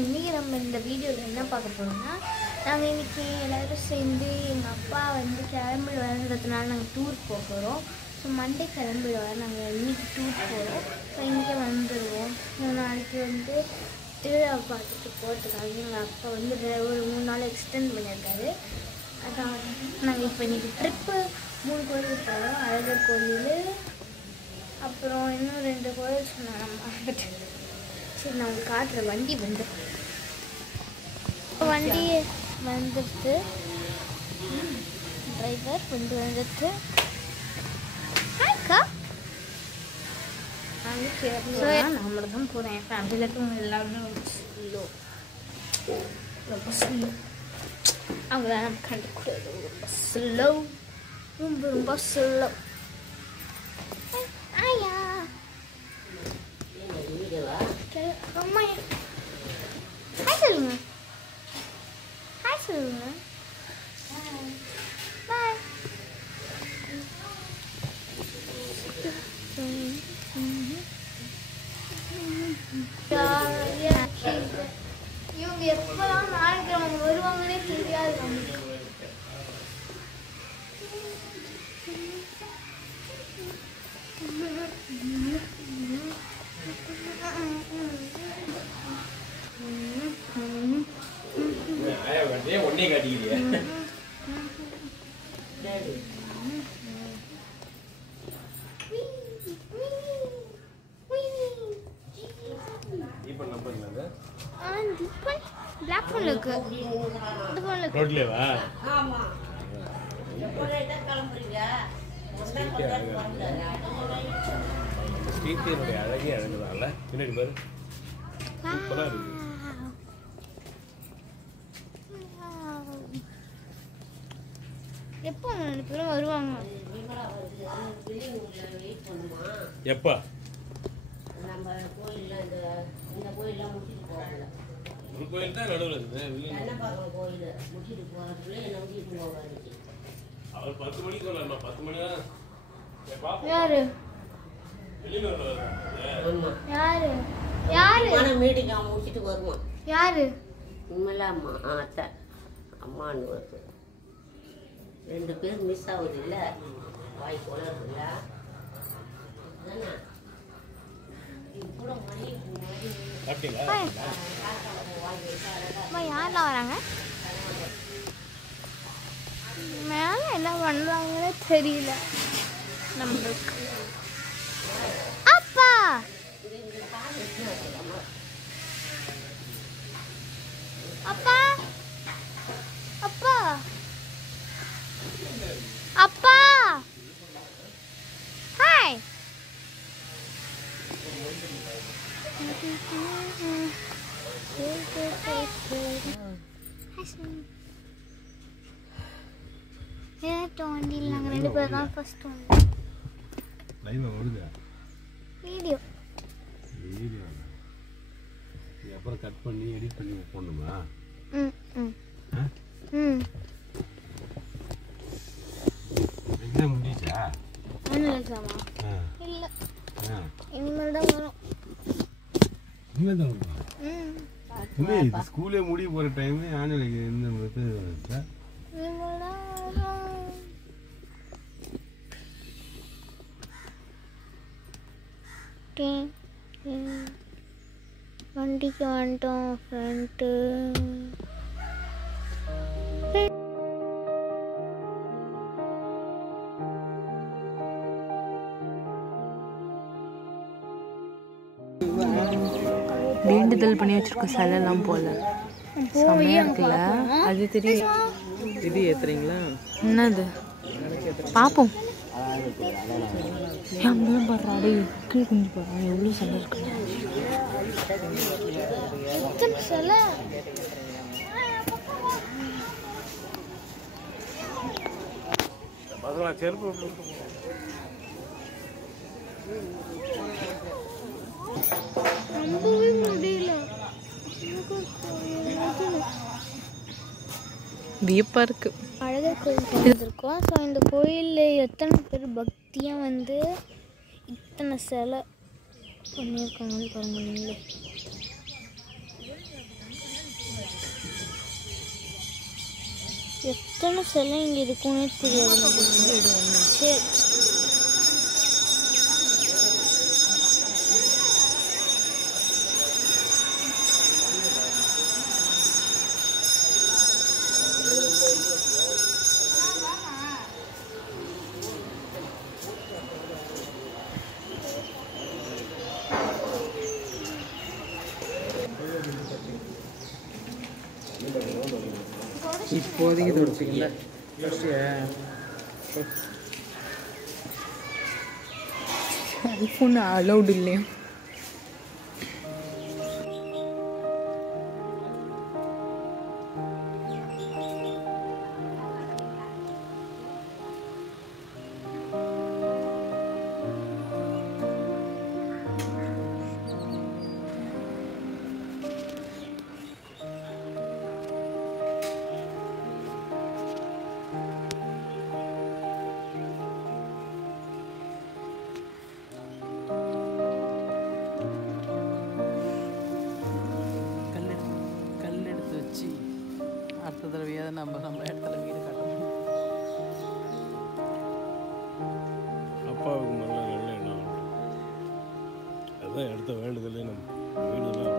இன்றைக்கி நம்ம இந்த வீடியோவில் என்ன பார்க்க போகிறோம்னா, நாங்கள் இன்றைக்கி எல்லோரும் சேர்ந்து எங்கள் அப்பா வந்து கிளம்பிடுவாருன்றதுனால நாங்கள் டூர் போக போகிறோம். ஸோ மண்டே கிளம்பிடுவார், நாங்கள் இன்றைக்கி டூர் போகிறோம். ஸோ இங்கே வந்துடுவோம். நாளைக்கு வந்து திருவிழா பார்த்துட்டு போகிறதுக்காக எங்கள் அப்பா வந்து ஒரு 3 நாள் எக்ஸ்டெண்ட் பண்ணியிருக்காரு. அதான் நாங்கள் இப்போ இன்றைக்கி ட்ரிப்பு 3 கோயிலுக்கு போகிறோம். அழகர் கோயில், அப்புறம் இன்னும் 2 கோயில் சொன்னாங்க, மறந்துட்டு. சரி, நான் உங்களுக்கு காட்டுற வண்டி வந்துடுது. வண்டி வந்துடுது, டிரைவர் கொண்டு வந்துடுது. ஹாய்க்கா, நம்மள தான் போகிறேன். என் ஃபேமிலியில் இருக்கவங்க எல்லாருமே ரொம்ப ஸ்லோ. அவங்கள நம்ம கண்டுக்கூடாது, ரொம்ப ஸ்லோ, ரொம்ப ஸ்லோ. ஆயா அம்மா, ஹாய் சொல்லுங்க, ஹாய் சொல்லுங்க, பாய். இவங்க எப்பதான் நாளைக்கு அவங்க வருவாங்கன்னே தெரியாது நமக்கு. ஒன்னே காட்டிக்கிறியா? பிளாக் ஃபோன்ல இருக்கு, இந்த ஃபோன்ல இருக்கு. ரோட்லவா? ஆமா. எப்போல இத கிளம்புறீங்க? ஸ்ட்ரீட்ல அழகே அழகுதான்ல. பின்னாடி பாரு, சூப்பரா இருக்கு. எப்போ 2 பேரும் வருவாங்க? எப்பா? நம்ம கோயில்ல இந்த கோயில்லாம் முடிச்சிட்டு போறாங்க. ஒரு கோயில் தான் நடுவுல இருக்கு. என்ன பார்க்கணும், கோயில முடிச்சிட்டு போறதுக்குள்ள என்ன முடிச்சிட்டு போவாங்க. அவர் 10 மணிக்கு சொன்னார்மா, 10 மணி தான். யாரு ஆமா, யாரு யாரு ஆனா மீட்டிங் அவன் முடிச்சிட்டு வருவான். யாரு? உண்மையில அம்மா, அத்தை, அம்மான்னு வருது. 2 பேர் மிஸ் ஆகுது இல்ல, வாய் போல இருக்குல்ல. இவ்வளோ மணி சாப்பிட்டீங்களா? அம்மா, யாரெல்லாம் வராங்க? மேலே என்ன பண்ணுறாங்கன்னு தெரியல நம்மளுக்கு. அப்பா, அப்பா, அப்பா, அப்பா, ஹாய். வண்டியில் நாங்கள் 2 பேர் தான் ஃபர்ஸ்ட் வந்து லைவா வருதா? வீடியோ அப்புறம் கட் பண்ணி எடிட் பண்ணி போடணுமா? ம் ம் ம் எக்ஸாம் முடிச்சா? ஆனுவல் எக்ஸாமா? இல்லை, இனிமேல் தான் வரும். இனிமேல் தான் வருமா? ம், இல்லை, இது ஸ்கூலே முடிய போகிற டைமு. ஆனுவல் இந்த இனிமேல் தான் வரும். வண்டிக்கு வந்துட்டோம் ஃப்ரண்ட்டு. வேண்டுதல் பண்ணி வச்சிருக்க சிலைலாம் போல செம்மையா இருக்குல்ல. அது தெரியும். இது ஏத்துறீங்களா? என்னது பாப்போம். நம்மளும் பாடுறாடு கீழே குஞ்சு போடுறான். எவ்வளோ சிலை இருக்கு. சிலை செருப்பு நம்பவே முடியல. வியப்பா இருக்கு. அழகர் கோயில் வந்திருக்கோம். ஸோ இந்த கோயிலில் எத்தனை பேர் பக்தியாக வந்து இத்தனை சிலை பண்ணியிருக்காங்கன்னு பாருங்க நீங்களே. எத்தனை சிலை இங்கே இருக்குன்னே தெரியாது எனக்கு. சரி இப்போதைக்கு தொடச்சிக்கல ஐஃபோன் அலௌடு இல்லையா? கல் எடுத்து வச்சு அடுத்த தடவையாவது நம்ம இடத்துல வீடு கட்டணும். அப்பாவுக்கு நல்ல நல்ல எண்ணம். அதுதான் எடுத்த வேண்டுதலே நம்ம வீடு தான்.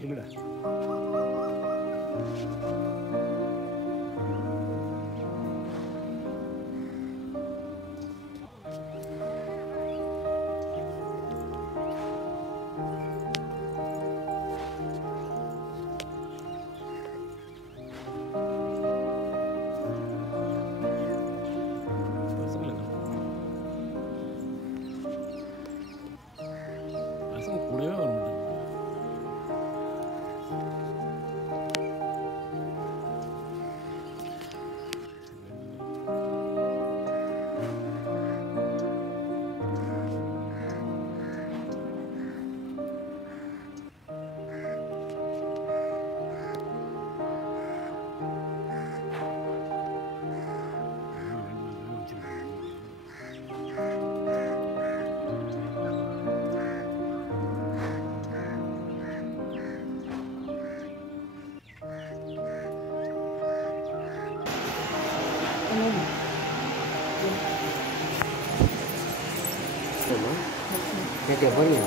இல்லைடா பசங்க கூடவே வர மாட்டாங்க. கேட்க போறீங்க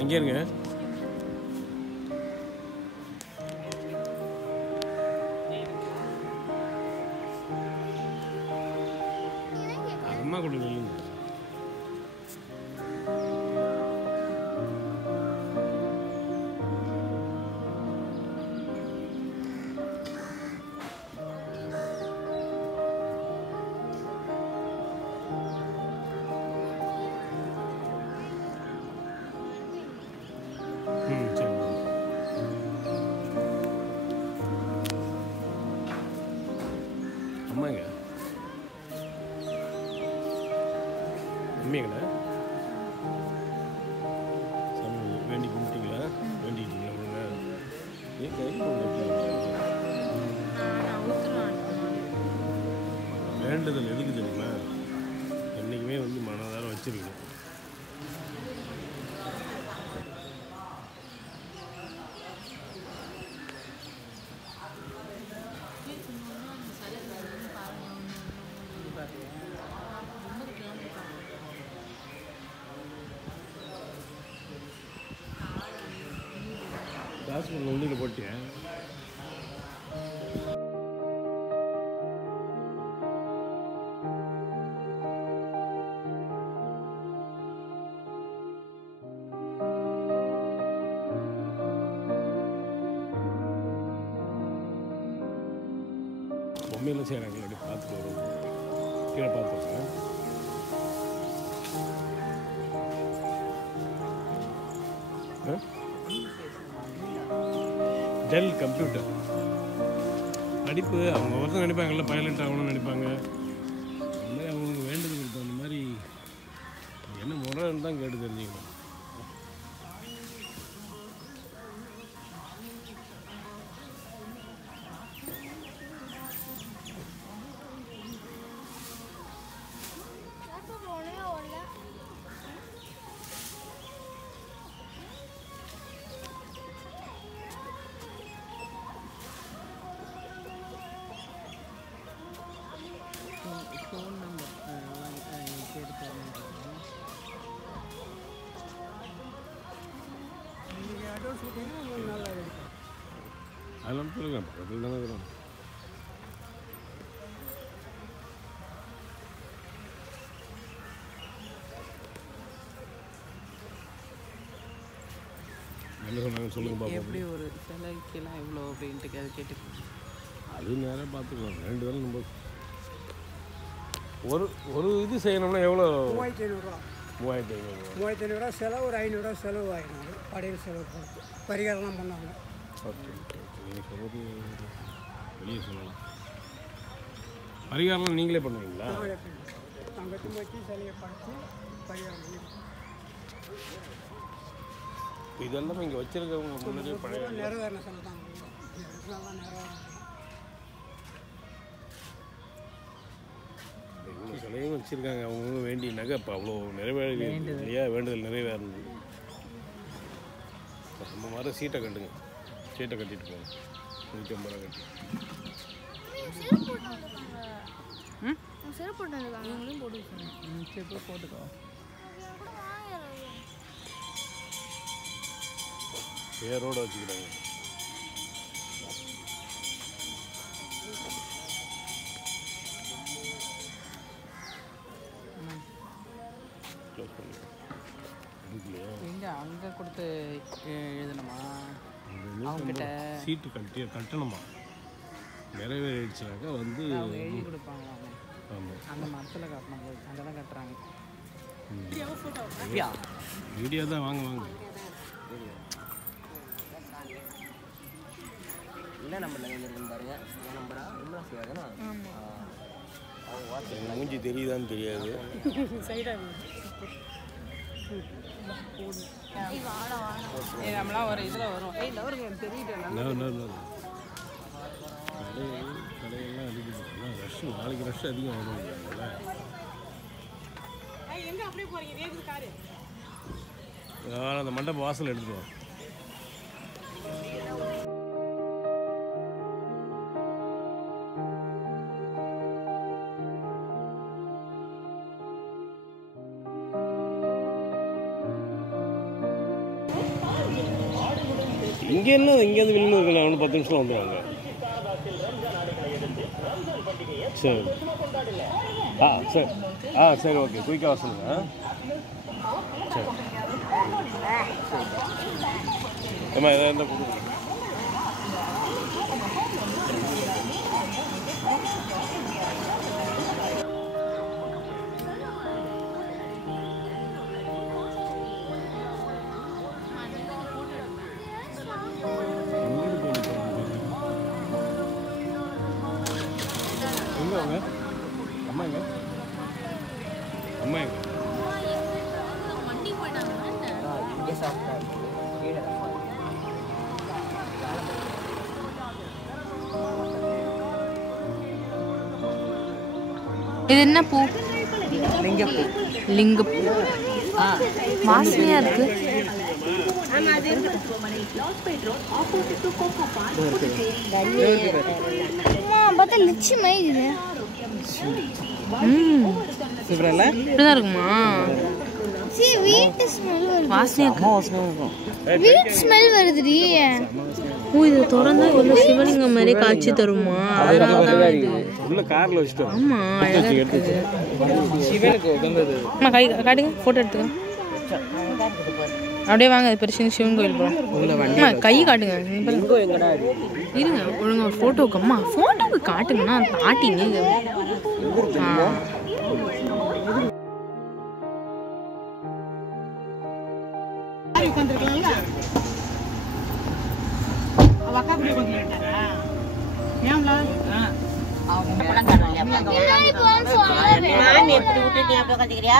அங்கே இருங்க. அம்மா கூட நில்லுங்க. உண்மையாங்கண்ணா சாமி வேண்டி கும்பிட்டீங்களா? வேண்டிக்கிட்டீங்களா உங்க? ஏன் கை வேண்டுதல் எதுக்கு தெரியுமா? என்றைக்குமே வந்து மனதார வச்சிருக்கணும். காசு உண்டியில் போட்டேன். பொம்மையில் செய்கிறாங்க, அப்படி பார்த்துட்டு வரும். கீழே பார்த்துருக்கேன். டெல் கம்ப்யூட்டர் படிப்பு அவங்க ஒருத்தர் நினைப்பாங்கல்ல, பைலட் ஆகணும்னு நினைப்பாங்க. அந்த மாதிரி அவங்களுக்கு வேண்டுதல் தகுந்த மாதிரி என்ன முறைன்னு தான் கேட்டு தெரிஞ்சுக்கணும். ஃபோன் நம்பர் கேட்டு தரணும். நீங்கள் அட்வான்ஸ் கொடுத்தீங்கன்னா உங்களுக்கு நல்லா இருக்கும். அதெல்லாம் சொல்லுங்கள், பக்கத்தில் தானே இருக்கிறோம். என்ன சொன்னாங்க சொல்லுங்கள் பாப்பா. எப்படி ஒரு சிலைக்கெல்லாம் எவ்வளோ அப்படின்ட்டு அது கேட்டு அது நேராக பார்த்துக்கலாம். வேண்டுதல் நம்ம ஒரு இது செய்யணும்னா எவ்வளோ? 3500 3500. 3500 செலவு, ஒரு 500 செலவு ஆகிடும். படையில் செலவு கொடுத்து பரிகாரம்லாம் பண்ணாங்க. Okay okay okay. நீங்கள் சொல்கிறது வெளியே சொல்லலாம். பரிகாரம்லாம் நீங்களே பண்ணுவீங்களா? தங்கத்தும் வச்சு சிலையை படைச்சி பரிகாரம் பண்ணி இதெல்லாமே இங்கே வச்சிருக்கவங்க முன்னாடியே பழைய நிறைவேறின செலவு தான். நிறைவேற இவ்வளோ சிலையும் வச்சுருக்காங்க. அவங்க வேண்டிய நகை இப்போ அவ்வளோ நிறைவேற இல்லையா? வேண்டுதல் நிறைவேறணும். நம்ம மாதிரி சீட்டை கட்டுங்க. சீட்டை கட்டிட்டு போங்க. 150 ரூபா கட்டி. செருப்பு போட்டு வந்துருக்காங்க. இவங்களும் போட்டு வச்சுருங்க. சரி போய் போட்டுக்கோ. பேரோடு வச்சுக்கிறாங்க. எங்கே அங்கே கொடுத்து எழுதணுமா அவங்ககிட்ட? சீட்டு கட்டணுமா? நிறைவேறிடுச்சுனாக்கா வந்து அவங்க எழுதி கொடுப்பாங்களா? ஆமாம், அந்த மரத்தில் கட்டணும் போய் அங்கே தான் கட்டுறாங்க. வீடியோ தான். வாங்க வாங்க. என்ன நம்பரில் வந்துருக்குன்னு பாருங்க. என் நம்பரா என்ன செய்யாதுன்னா மூஞ்சி தெரியுதான்னு தெரியாது. நம்மளாம் ஒரு இதில் வரும். அவருக்கு தெரியுது. கடையெல்லாம் இருக்குது. ரஷ் நாளைக்கு ரஷ் அதிகம் வரும். அந்த மண்டபம் வாசல் எடுத்துருவோம். இங்கே என்ன இங்கேருந்து வெளியில் இருக்கலாம். அவனு 10 நிமிஷம் வந்துடுவாங்க. சரி சரி சரி ஓகே. குயிக்காக வர சொல்லுங்க. சரி ஏம்மா எதாவது இருந்தால் கொடுங்க. எங்கே அவங்க அம்மா எங்க? அம்மா எங்க? இது என்ன பூ? லிங்கப்பூ. வாசனையா இருக்கு. பார்த்தா லிச்சி மாதிரி இப்படிதான் இருக்குமா? வீட்டு ஸ்மெல் வருது. வாசனையா வீட்டு ஸ்மெல் வருதுடி. ஓ, இதை திறந்தா இவ்வளோ சிவலிங்கம் மாதிரி காட்சி தருமா? அதனாலதான் உள்ள கார்ல வச்சுட்டோம். ஆமா, அழகா இருக்கு. சிவனுக்கு உகந்தது. அம்மா கை காட்டுங்க, போட்டோ எடுத்துக்க. அப்படியே வாங்க, அது பெருசு சிவன் கோயில் போகிறோம். அம்மா கை காட்டுங்க. இருங்க ஒழுங்கா ஃபோட்டோக்கு. அம்மா ஃபோட்டோக்கு காட்டுங்கண்ணா, காட்டிங்க. எப்படி விட்டுட்டு அப்படி கத்துக்கிறியா?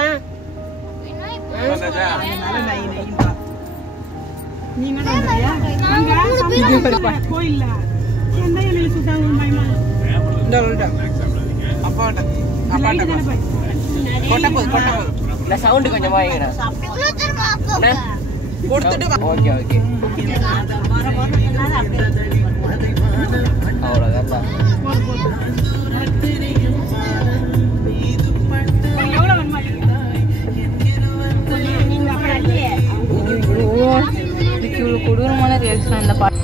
சவுண்டு கொஞ்சம் வாங்கிக்கிறேன். ஓகே ஓகே அவ்வளோதான். இதுக்கு இவ்வளோ கொடூரமான ரியாக்ஷன் இந்த பாட்டு.